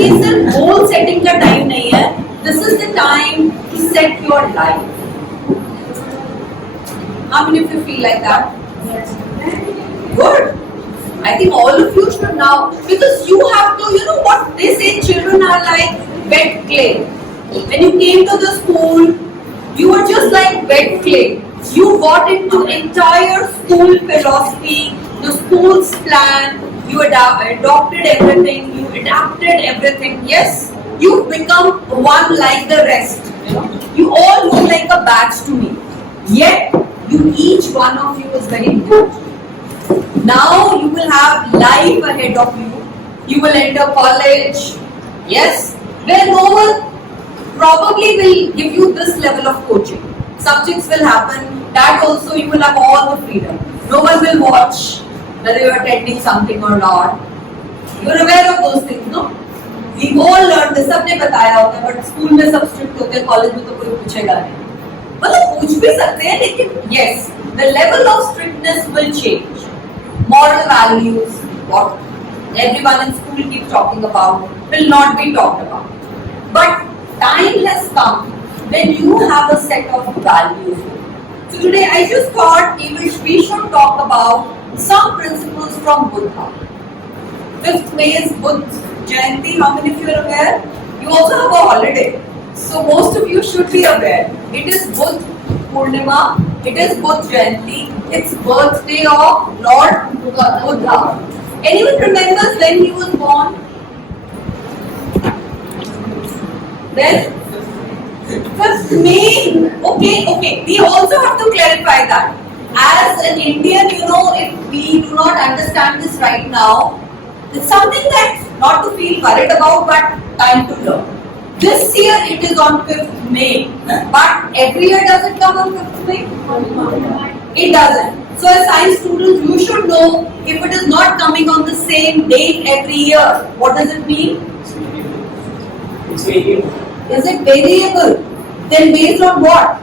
ये सिर्फ goal setting का टाइम नहीं है. This is the time to set your life. How many of you feel like that? Good. I think all of you should now, because you have to, you know what they say, children are like wet clay. When you came to the school, you were just like wet clay. You got into entire school philosophy, the school's plan, you adopted everything, you adapted everything. Yes, you become one like the rest. You all look like a batch to me. Yet, each one of you is very important. Now you will have life ahead of you. You will enter college. Yes, where no one probably will give you this level of coaching. Subjects will happen. That also you will have all the freedom. No one will watch whether you are attending something or not. You are aware of those things, no? We all learned this. सबने बताया होता है, but school में सब strict होते हैं, college में तो कोई पूछेगा नहीं. मतलब पूछ भी सकते हैं, लेकिन yes, the level of strictness will change. Moral values, what everyone in school keeps talking about, will not be talked about. But time has come when you have a set of values. So today I just thought we should talk about some principles from Buddha. 5th May is Buddha Jayanti. How many of you are aware? You also have a holiday. So most of you should be aware. It is Buddha Purnima. It is Buddha Jayanti. It's birthday of Lord Buddha. Anyone remembers when he was born? Then 5th May. Okay. We also have to clarify that. As an Indian, you know, if we do not understand this right now, it's something that not to feel worried about, but time to learn. This year it is on 5th May, but every year does it come on 5th May? It doesn't. So as science students, you should know if it is not coming on the same date every year, what does it mean? It's variable. Is it variable? Then based on what?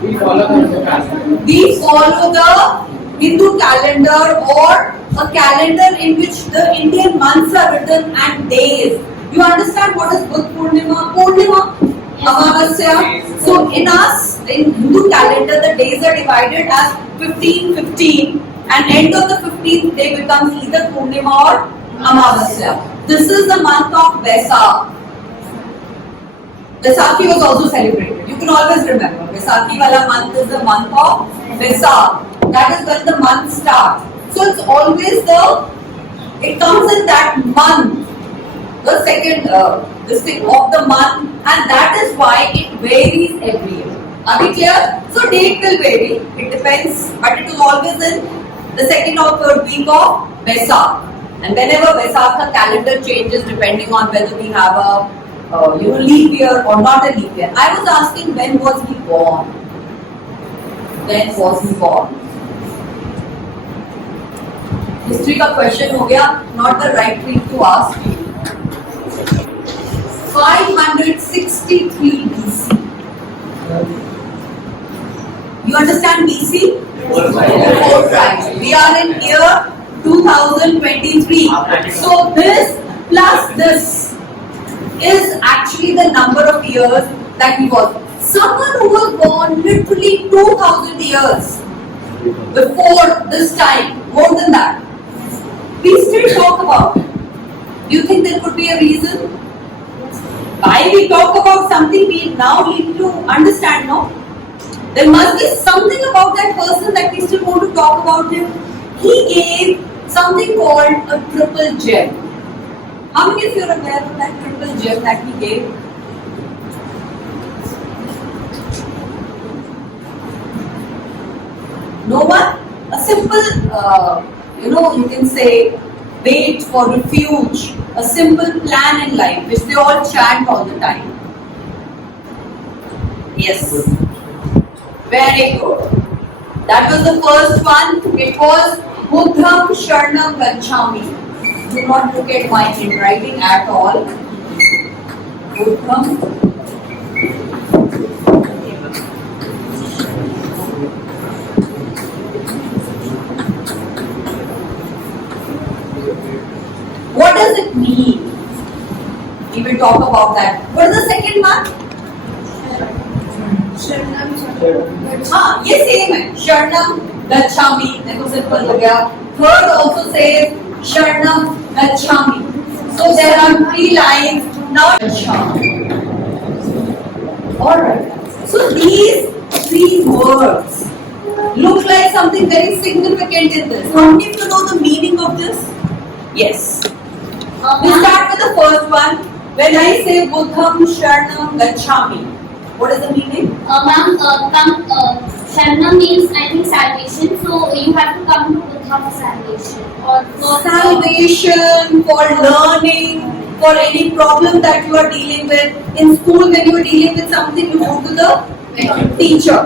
We follow the calendar. We follow the Hindu calendar or a calendar in which the Indian months are written and days. You understand what is Buddha Purnima? Purnima, Amavasya. So in Hindu calendar, the days are divided as 15, and end of the 15th day becomes either Purnima or Amavasya. This is the month of Vaisakh. Vaisakhi was also celebrated. You can always remember. Vaisakhi wala month is the month of Vaisakh. That is when the month starts. So it's always it comes in that month, the second this thing of the month, and that is why it varies every year. Are we clear? So date will vary. It depends, but it is always in the second or third week of Vaisakh. And whenever Vaisakh, the calendar changes depending on whether we have a leap year or not a leap year. I was asking, when was he born? When was he born? History का question हो गया, not the right thing to ask. 563 BC. You understand BC? Right. We are in year 2023. So this plus this is actually the number of years that he was. Someone who was born literally 2000 years before this time, more than that, we still talk about it. Do you think there could be a reason why we talk about something we now need to understand, no? There must be something about that person that we still want to talk about him. He gave something called a triple gem. How many of you are aware of that triple gem that he gave? No one? A simple, you can say, wait for refuge, a simple plan in life, which they all chant all the time. Yes. Very good. That was the first one. It was Buddham Sharanam Gacchami. Do not look at my handwriting at all. Buddham. What does it mean? We will talk about that. What is the second one? हाँ ये same है शरणम गच्छामि देखो simple हो गया third also says शरणम गच्छामि so there are 3 lines now गच्छामि alright so these 3 words look like something very significant in this how many of you know the meaning of this yes we start with the first one when I say buddham sharanam gacchami what is the meaning Sharna means I think salvation. So you have to come to Buddha for salvation or for salvation, for learning, for any problem that you are dealing with. In school, when you are dealing with something, you go to the teacher.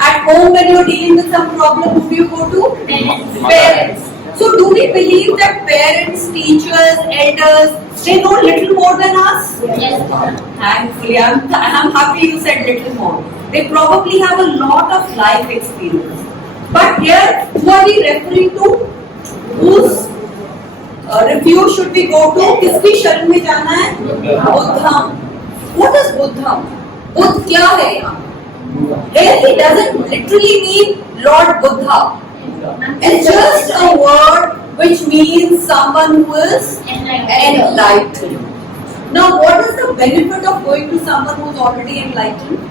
At home, when you are dealing with some problem, who do you go to? Parents. So do we believe that parents, teachers, elders, they know little more than us? Yes. Thankfully, I'm happy you said little more. They probably have a lot of life experience. But here, who are we referring to? Whose refuge should we go to? किसकी शरण में जाना है? Buddham. What is Buddham? Buddha क्या है यहाँ? Here he doesn't literally mean Lord Buddha. It's just a word which means someone who is enlightened. Now, what is the benefit of going to someone who is already enlightened?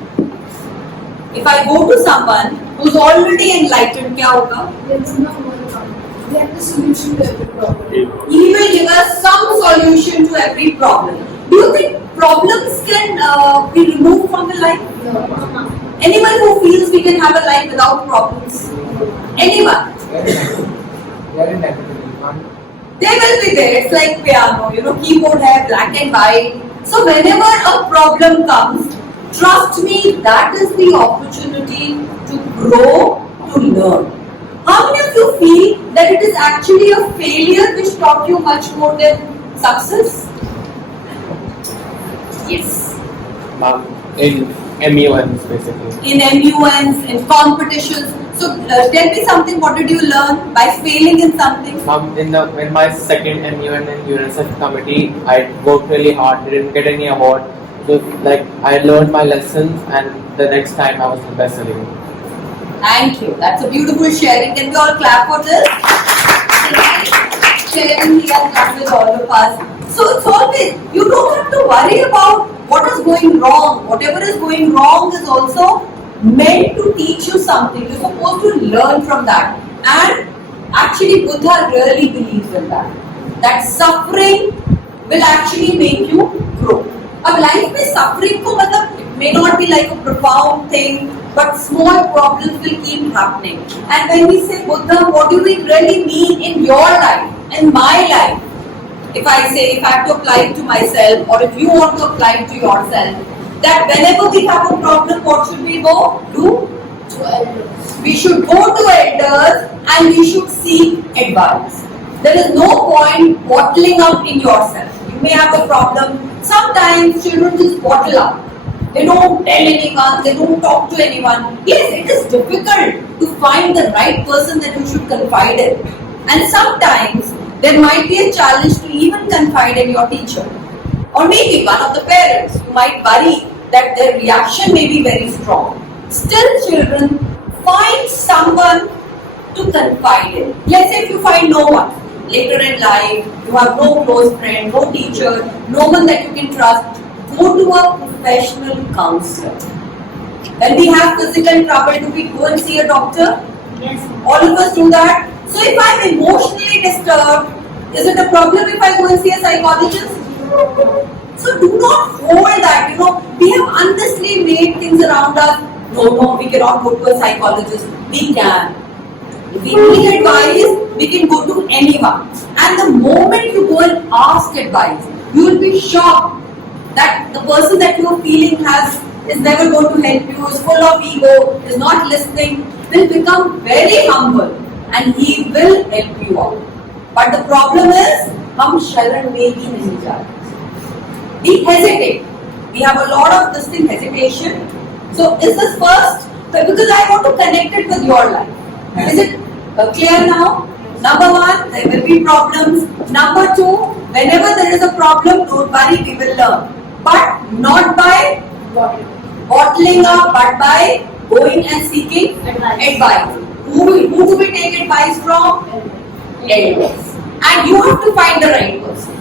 If I go to someone who is already enlightened, क्या होगा? They have the solution to every problem. He will give us some solution to every problem. Do you think problems can be removed from the life? No. Anyone who feels we can have a life without problems? Anyone? They are in negativity. They will be there. It's like piano, keyboard hai, black and white. So whenever a problem comes, trust me, that is the opportunity to grow, to learn. How many of you feel that it is actually a failure which taught you much more than success? Yes. In MUNs basically. In MUNs, in competitions. So tell me something. What did you learn by failing in something? In my second MUN in UNICEF committee, I worked really hard. Didn't get any award. So I learned my lessons, and the next time I was the best selling. Thank you. That's a beautiful sharing. Can we all clap for this? Sharing he has done with all of us. So it's always, you don't have to worry about what is going wrong. Whatever is going wrong is also meant to teach you something. You're supposed to learn from that. And actually Buddha really believes in that. That suffering will actually make you grow. अब life में suffering को मतलब it may not be like a profound thing, but small problems will keep happening. And when we say Buddha, what do we really mean in your life, in my life? If I say, if I have to apply it to myself, or if you want to apply it to yourself, that whenever we have a problem, what should we go do? To elders. We should go to elders and we should seek advice. There is no point bottling up in yourself. You may have a problem. Sometimes children just bottle up. They don't tell anyone, they don't talk to anyone. Yes, it is difficult to find the right person that you should confide in. And sometimes there might be a challenge to even confide in your teacher. Or maybe one of the parents. You might worry that their reaction may be very strong. Still, children, find someone to confide in. Let's say if you find no one. Later in life, you have no close friend, no teacher, no one that you can trust. Go to a professional counselor. When we have physical trouble, do we go and see a doctor? Yes. All of us do that. So if I'm emotionally disturbed, is it a problem if I go and see a psychologist? So do not hold that. We have honestly made things around us. No, we cannot go to a psychologist. We can. If we need advice, we can go to anyone. And the moment you go and ask advice, you will be shocked that the person that you are feeling is never going to help you, is full of ego, is not listening, will become very humble and he will help you out. But the problem is, हम शरण में ही नहीं जा रहे. We hesitate. We have a lot of this thing, hesitation. So is this first? Because I want to connect it with your life. Is it clear now? Number one, there will be problems. Number two, whenever there is a problem, don't worry, we will learn. But not by bottling up, but by going and seeking advice. Who do we take advice from? Elders. And you have to find the right person.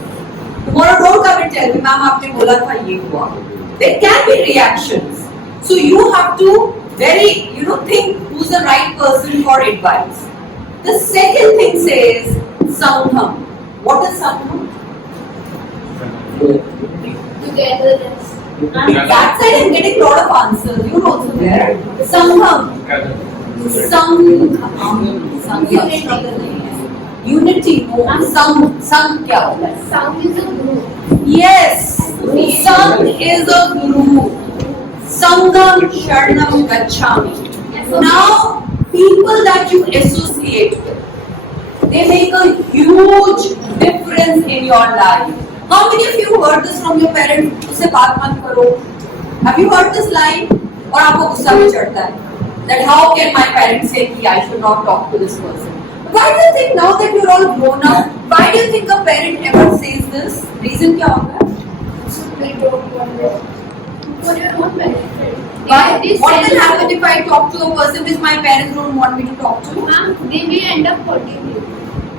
Tomorrow don't come and tell me, ma'am, आपने बोला था ये हुआ. There can be reactions. So you have to think who's the right person for advice. The second thing says Sangham. What is Sangham? Togetherness. That side I'm getting a lot of answers. You're also there. Sangham. Unity. Sang क्या होता है? Sound is a group. Yes. Sang is a group. Sangam Sharanam Gacchami. Now, people that you associate with, they make a huge difference in your life. How many of you heard this from your parents? उससे बात मत करो. Have you heard this line? और आपको गुस्सा भी चढ़ता है. That how can my parents say कि I should not talk to this person? Why do you think now that you're all grown up, why do you think a parent ever says this? Reason क्या होगा? So they don't want it. For your own benefit. Why? What will happen if I talk to a person which my parents don't want me to talk to? Ma'am, they may end up hurting you.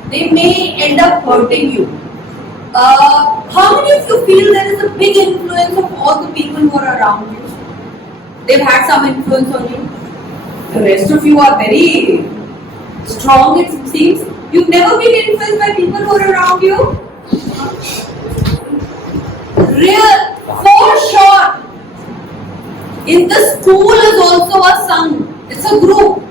They may end up hurting you. How many of you feel there is a big influence of all the people who are around you? They've had some influence on you. The rest of you are very strong, it seems. You've never been influenced by people who are around you? Real, for sure. In the school is also a sangh. It's a group.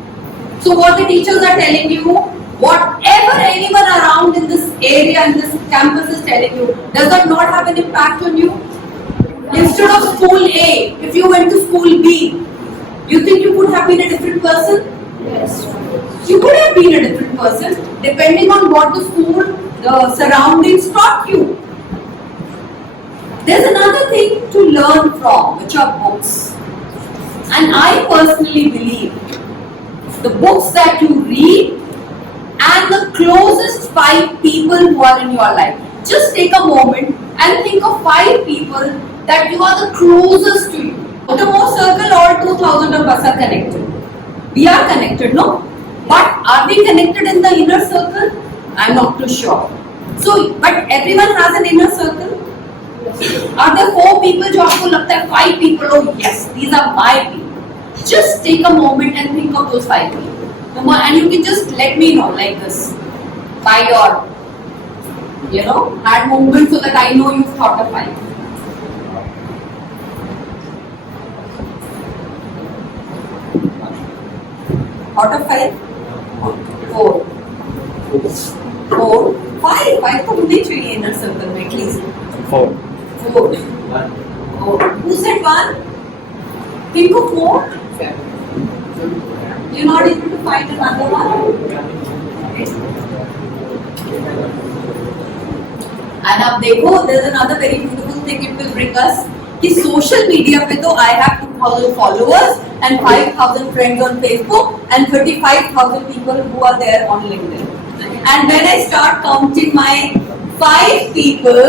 So what the teachers are telling you, whatever anyone around in this area, in this campus is telling you, does that not have an impact on you? Instead of school A, if you went to school B, you think you could have been a different person? Yes. You could have been a different person depending on what the school, the surroundings taught you. There's another thing to learn from, which are books. And I personally believe the books that you read and the closest 5 people who are in your life. Just take a moment and think of 5 people that you are the closest to you. Outermost circle, all 2000 of us are connected. We are connected, no? But are we connected in the inner circle? I'm not too sure. So, but everyone has an inner circle. Are there 4 people जो आपको लगता है 5 people? Oh yes, these are my people. Just take a moment and think of those 5 people. And you can just let me know like this by your, hand movement so that I know you've thought of 5. Thought of 5? 4. 4. 5. 5 तो होनी चाहिए inner circle में at least. 4. 4. 4. Who said 1? Think of more. You're not able to find another one. And अब देखो, there's another very beautiful thing it will bring us. कि social media पे तो I have 2000 followers and 5000 friends on Facebook and 35,000 people who are there on LinkedIn. And when I start counting my 5 people,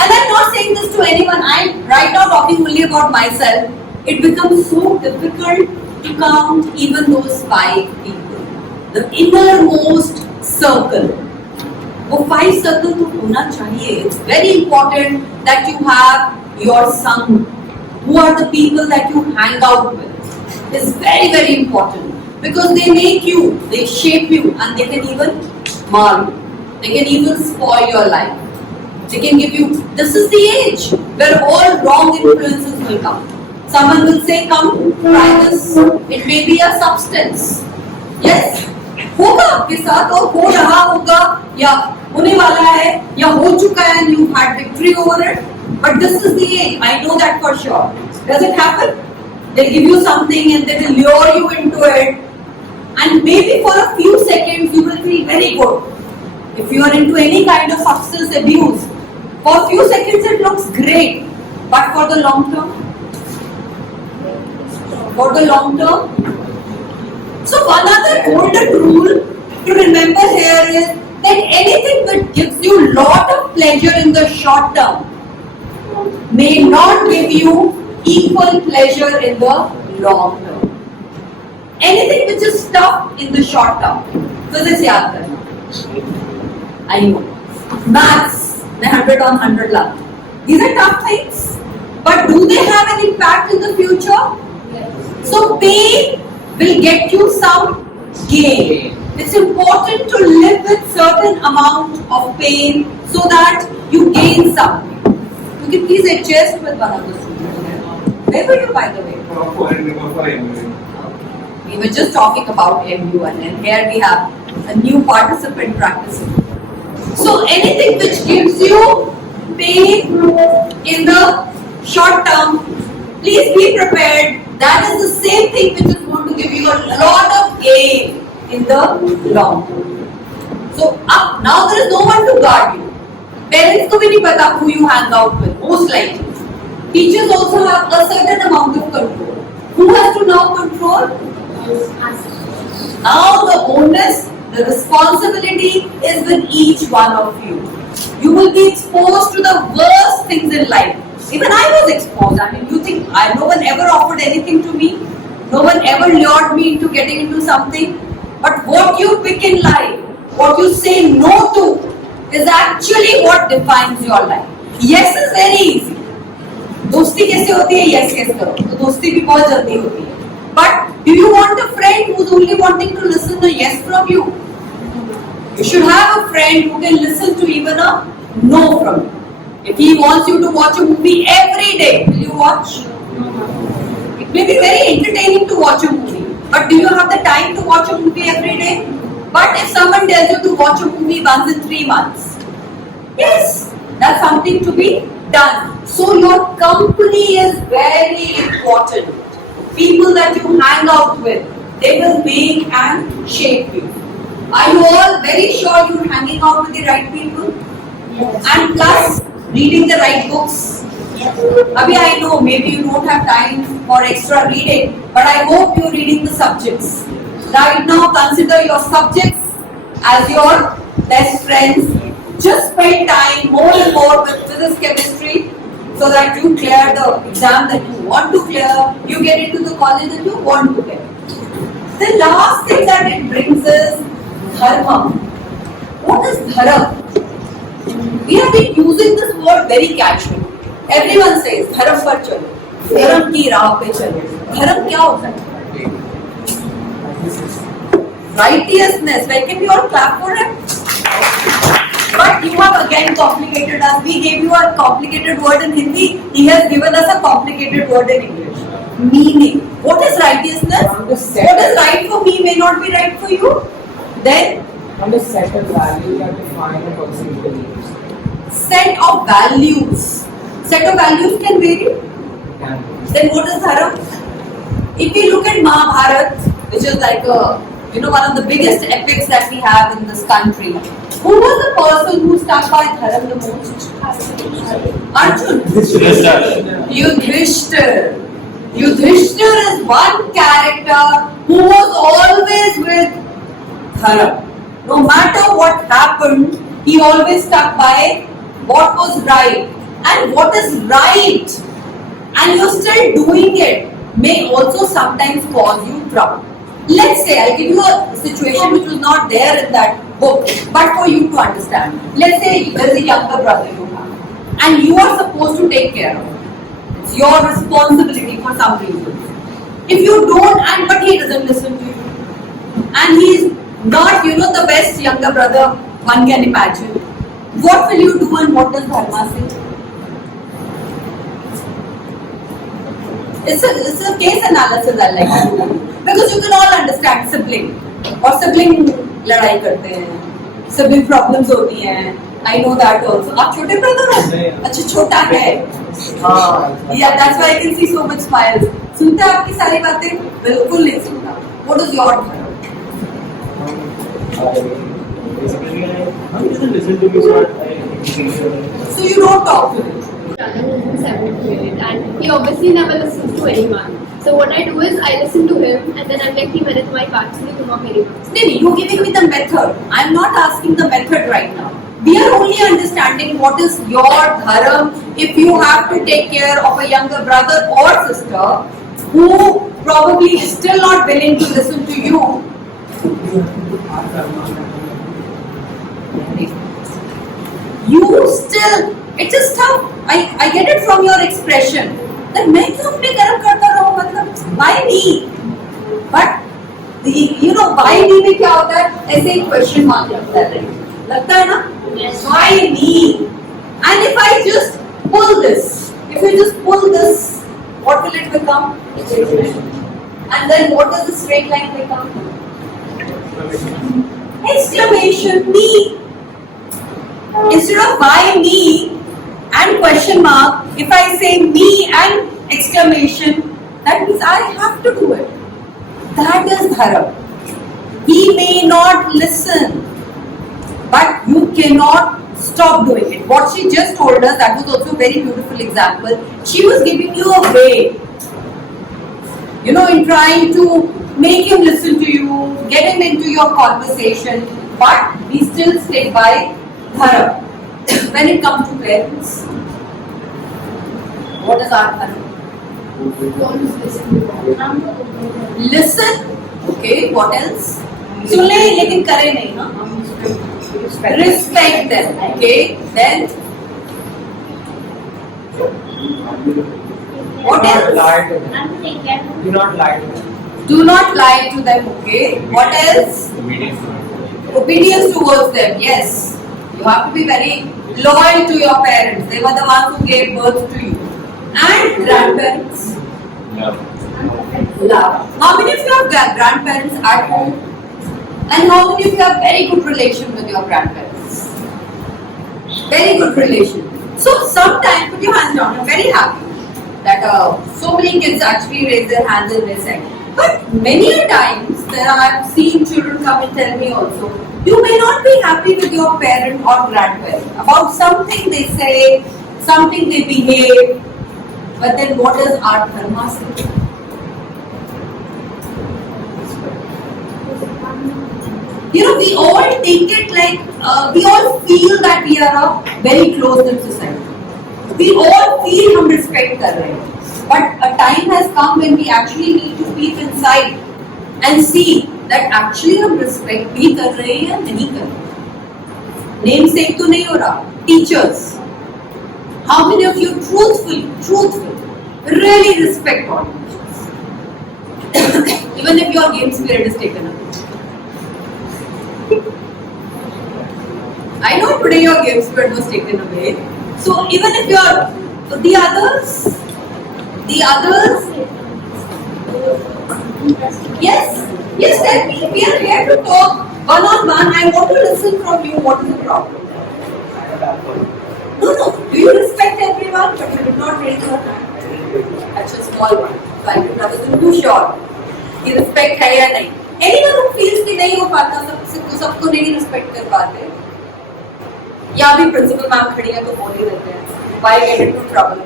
and I'm not saying this to anyone, I'm right now talking only about myself, it becomes so difficult to count even those 5 people. The innermost circle. वो 5 circle तो होना चाहिए. It's very important that you have your sangh. Who are the people that you hang out with? It's very, very important. Because they make you, they shape you, and they can even mar you. They can even spoil your life. They can give you, this is the age where all wrong influences will come. Someone will say, come, try this. It may be a substance. Yes, होगा आपके साथ और हो रहा होगा या होने वाला है या हो चुका है and you've had victory over it. But this is the age. I know that for sure. Does it happen? They give you something and they will lure you into it. And maybe for a few seconds you will feel very good. If you are into any kind of substance abuse, for a few seconds it looks great. But for the long term? For the long term? So one other golden rule to remember here is then anything that gives you lot of pleasure in the short term may not give you equal pleasure in the long term. Anything which is tough in the short term. Physics याद करना. I know. Maths, 100 on 100 La. These are tough things. But do they have an impact in the future? So pain will get you some gain. It's important to live with certain amount of pain so that you gain something. You can please adjust with one of the students. Where were you, by the way? We were just talking about MU1 and here we have a new participant practicing. So anything which gives you pain in the short term, please be prepared. That is the same thing which is going to give you a lot of gain in the long term. So now there is no one to guard you. Parents को भी नहीं पता who you hang out with, most likely. Teachers also have a certain amount of control. Who has to now control? Now the onus, the responsibility is with each one of you. You will be exposed to the worst things in life. Even I was exposed. I mean, you think no one ever offered anything to me? No one ever lured me into getting into something? But what you pick in life, what you say no to, is actually what defines your life. Yes is very easy. दोस्ती कैसे होती है? Yes yes करो. तो दोस्ती भी बहुत जल्दी होती है. But do you want a friend who's only wanting to listen to yes from you? You should have a friend who can listen to even a no from you. If he wants you to watch a movie every day, will you watch? It may be very entertaining to watch a movie, but do you have the time to watch a movie every day? But if someone tells you to watch a movie once in 3 months, yes, that's something to be done. So your company is very important. People that you hang out with, they will make and shape you. Are you all very sure you're hanging out with the right people? Yes. And plus, reading the right books. Abhi, I know maybe you don't have time for extra reading, but I hope you're reading the subjects. Right now, consider your subjects as your best friends. Just spend time more and more with physics, chemistry, so that you clear the exam that you want to clear, you get into the college that you want to get. The last thing that it brings is dharma. What is dharma? We have been using this word very casually. Everyone says dharam par chalo, dharam ki raah pe chalo. Dharam kya hota hai? Righteousness. Why can we all clap for him? But you have again complicated us. We gave you a complicated word in Hindi. He has given us a complicated word in English. Meaning. What is righteousness? What is right for me may not be right for you. Then On the set of values that define a person's beliefs. set of values. Set of values can vary. Then what is dharma? If we look at Mahabharata, which is like one of the biggest epics that we have in this country, who was the person who stuck by dharma the most? Arjun. Yudhishthir. Yudhishthir is one character who was always with dharma. No matter what happened, he always stuck by what was right. And what is right, and you're still doing it, may also sometimes cause you trouble. Let's say, I'll give you a situation which was not there in that book, but for you to understand. Let's say there's a younger brother you have, and you are supposed to take care of him. It's your responsibility for some reason. If you don't, but he doesn't listen to you, and he's not, the best younger brother one can imagine, what will you do and what does dharma say? It's a case analysis I like to do. Because you can all understand sibling. और sibling लड़ाई करते हैं. Sibling problems होती हैं. I know that also. आप छोटे brother हो? अच्छा छोटा है. Yeah, that's why I can see so much smiles. सुनता है आपकी सारी बातें? बिल्कुल नहीं सुनता. What is your dharma? Basically, he doesn't listen to me, so I So you don't talk to him. brother who's 7th grade, and he obviously never listens to anyone. So what I do is I listen to him, and then I'm like, "कि मैंने तुम्हारी बात सुनी, तुम अब मेरी बात सुनो." No, you're giving me the method. I'm not asking the method right now. We are only understanding what is your dharam if you have to take care of a younger brother or sister who probably is still not willing to listen to you. You still, it's just tough. I get it from your expression. That मैं क्यों अपने कर्म करता रहूं, मतलब why me? But you know why me में क्या होता है? ऐसे ही question mark लगता है ना? Yes. Why me? And if I just pull this, if you just pull this, what will it become? And then what does the straight line become? Exclamation me. Instead of why me and question mark, if I say me and exclamation, that means I have to do it. That is dharam. He may not listen, but you cannot stop doing it. What she just told us, that was also a very beautiful example. She was giving you a way, you know, in trying to make him listen to you, get him into your conversation, but we still stay by dharam. When it comes to parents, what is our dharam? Always listen to them. Listen. Okay, what else? सुन ले लेकिन करे नहीं ना. Respect them. Okay, then what else? Lie to them. And take care of Do not lie to them. Do not lie to them. Okay, what else? Obedience towards them. Yes, you have to be very loyal to your parents. They were the ones who gave birth to you. And grandparents. Love. How many of you have grandparents at home? And how many of you have very good relation with your grandparents? Very good relation. So sometimes, put your hands down. I'm very happy that so many kids actually raise their hands and they say. But many a times, there I've seen children come and tell me also, you may not be happy with your parent or grandparent about something they say, something they behave, but then what does our dharma say? You know, we all take it like, we all feel that we are very close in society. We all feel हम respect कर रहे हैं. But a time has come when we actually need to peep inside and see that actually हम respect भी कर रहे हैं या नहीं कर रहे. Namesake तो नहीं हो रहा. Teachers. How many of you truthfully, really respect all teachers? Even if your game spirit is taken away. I know today your game spirit was taken away. So even if you're the others, yes, tell me. We are here to talk one on one. I want to listen from you. What is the problem? No. Do you respect everyone? But you did not raise your hand. That's a small one. So I wasn't too sure. कि respect है या नहीं. Anyone who feels कि नहीं हो पाता सबको नहीं respect कर पाते. या भी प्रिंसिपल मैम खड़ी है तो बोल ही देते हैं. Why get into trouble?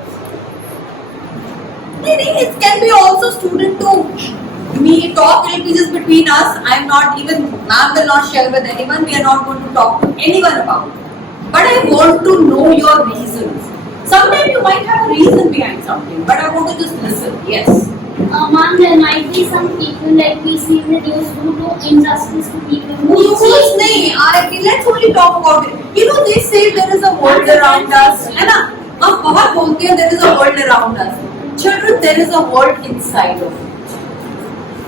नहीं, it can be also student to me talk. It is just between us. I'm not even, ma'am will not share with anyone. We are not going to talk to anyone about it. But I want to know your reasons. Sometimes you might have a reason behind something, but I want to just listen. Yes. Ma'am, there might be some people like we see in the news who do injustice to people. News नहीं. Let's only talk about it. You know, they say there is a world around us. है ना? हम बहुत बोलते हैं there is a world around us. Children, there is a world inside of you.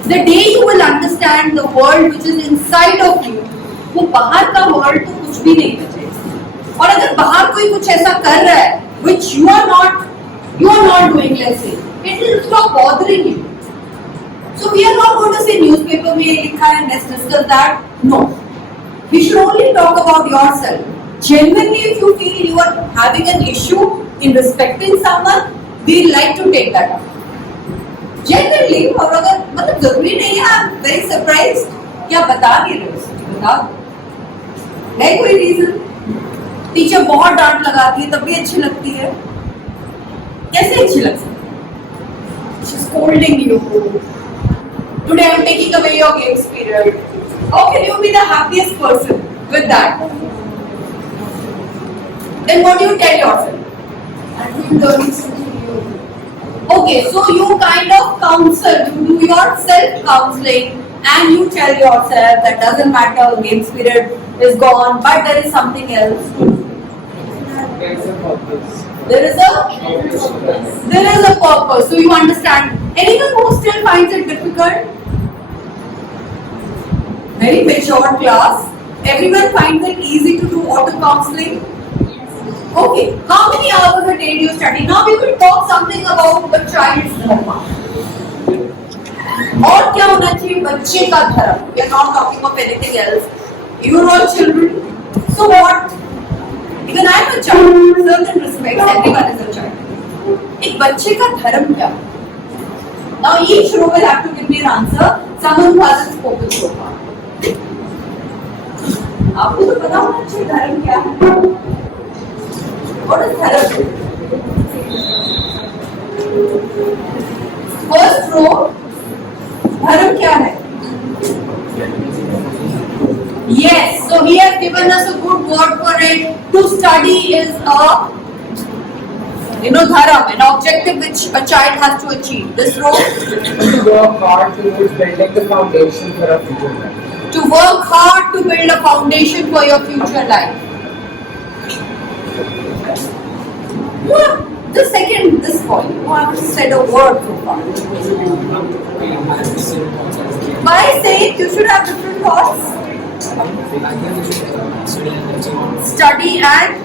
The day you will understand the world which is inside of you, वो बाहर का world तो कुछ भी नहीं बचेगा. और अगर बाहर कोई कुछ ऐसा कर रहा है, which you are not doing, let's say, it will stop bothering you. So we are not going to say newspaper में लिखा है, let's discuss that. No. We should only talk about yourself. Genuinely, if you feel you are having an issue in respecting someone, we like to take that up. Genuinely, और अगर मतलब जरूरी नहीं है, I'm very surprised कि आप बता नहीं रहे हो. बता है कोई रीजन. टीचर बहुत डांट लगाती है तब भी अच्छी लगती है. कैसे अच्छी लग सकती? She's scolding you. Today I'm taking away your games period. How can you be the happiest person with that? Then what do you tell yourself? I'm learning something new. Okay, so you kind of counsel, you do your self-counseling and you tell yourself that doesn't matter, games period is gone, but there is something else. There is a purpose. So you understand. Anyone who still finds it difficult? Very mature class. Everyone finds it easy to do auto counseling. Okay. How many hours a day do you study? Now we will talk something about a child's dharma. और क्या होना चाहिए बच्चे का धर्म? We are not talking of anything else. You are all children. So what? Even I am a child. Certain respects, everyone is a child. एक बच्चे का धर्म क्या? Now each row will have to give me an answer. Someone who hasn't spoken so far. आपको तो पता होना चाहिए धर्म क्या है? What is धर्म? First row. धर्म क्या है? Yes, so he has given us a good word for it. To study is dharam, an objective which a child has to achieve. This row. To work hard towards building the foundation for a future life. To work hard to build a foundation for your future life. This point, you haven't said a word so far. By saying you should have different thoughts. Study and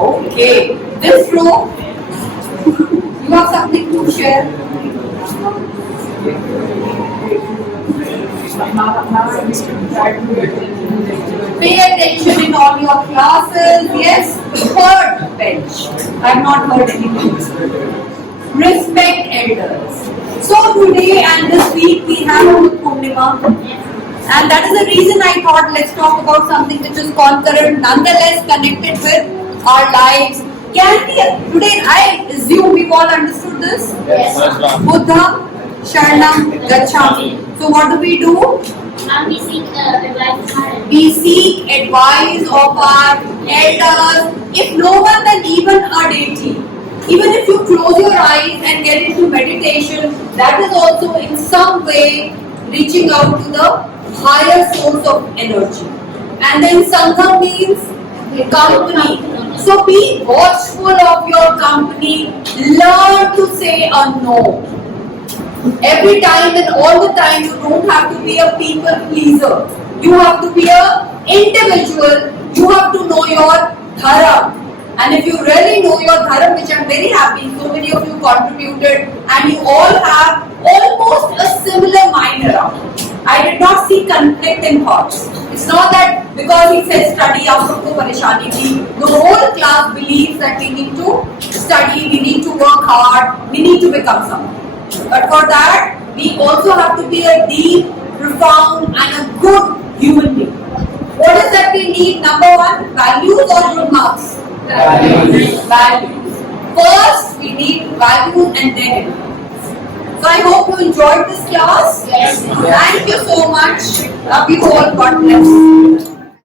okay. This row, you have something to share. Pay attention in all your classes. Yes, third bench. I have not heard anything. Respect elders. So today and this week we have Purnima. And that is the reason I thought let's talk about something which is concurrent, nonetheless connected with our lives. Today I assume we've all understood this? Yes. Buddha, Sharanam, Gacchami. So what do? We seek advice. We seek advice of our elders. If no one, then even a deity. Even if you close your eyes and get into meditation, that is also in some way reaching out to the higher source of energy. And then Sangha means company. So be watchful of your company. Learn to say a no. Every time and all the time, you don't have to be a people pleaser. You have to be an individual. You have to know your dharma. And if you really know your dharma, which I'm very happy, so many of you contributed, and you all have almost a similar mind around. I did not see conflict in thoughts. It's not that because he says study, aap sabko pareshani thi. The whole class believes that we need to study, we need to work hard, we need to become someone. But for that, we also have to be a deep, profound and a good human being. What is that we need? Number one, values or good marks? Values. First, we need values and then it. So I hope you enjoyed this class. Yes. Thank you so much. Love you all. God bless.